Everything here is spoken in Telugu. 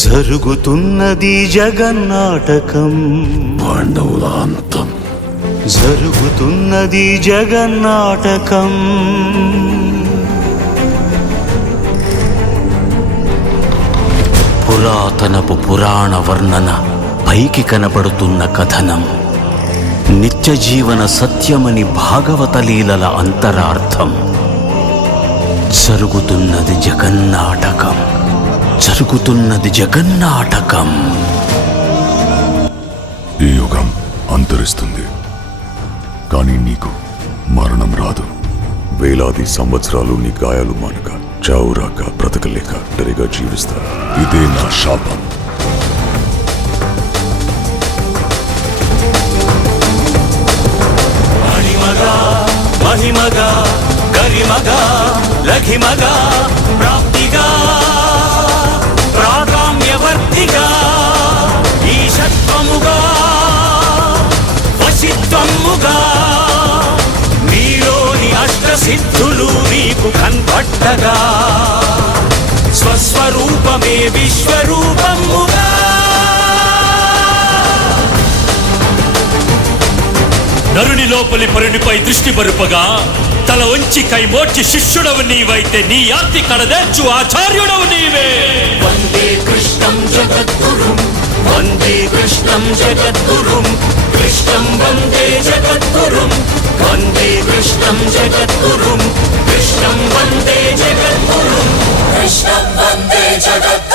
జరుగుతున్నది జగన్నాటకం, పాండవుల అంతం. జరుగుతున్నది జగన్నాటకం. పురాతనపు పురాణ వర్ణన, పైకి కనపడుతున్న కథనం, నిత్య జీవన సత్యమని భాగవత లీలల అంతరార్థం. జరుగుతున్నది జగన్నాటకం, జరుగుతున్నది జగన్నాటకం. ఈ యుగం అంతరిస్తుంది, కానీ నీకు మరణం రాదు. వేలాది సంవత్సరాలు నీ గాయాలు మానక, చావురాక, బ్రతకలేక ఒంటరిగా జీవిస్తా. ఇదే నా శాపం. మహిమగా గరిమగా లఘిమగా ప్రాప్తిగా ప్రాగామ్యవర్తిగా ఈశత్వముగా వశిత్వముగా నీలోని అష్టసిద్ధులు నీకు కన్పట్టగా స్వస్వరూపమే విశ్వరూపముగా. నరుని లోపలి పరునిపై దృష్టి బరుపగా, తల వంచి కైమోర్చి శిష్యుడవు నీవైతే నీ ఆర్తి కడదేర్చు ఆచార్యుడవు నీవే. వందే కృష్ణం జగద్గురుం, వందే కృష్ణం జగద్గురుం, కృష్ణం వందే జగద్గురుం, వందే కృష్ణం జగద్గురుం, కృష్ణం వందే జగద్గురుం, కృష్ణం వందే జగద్గురుం.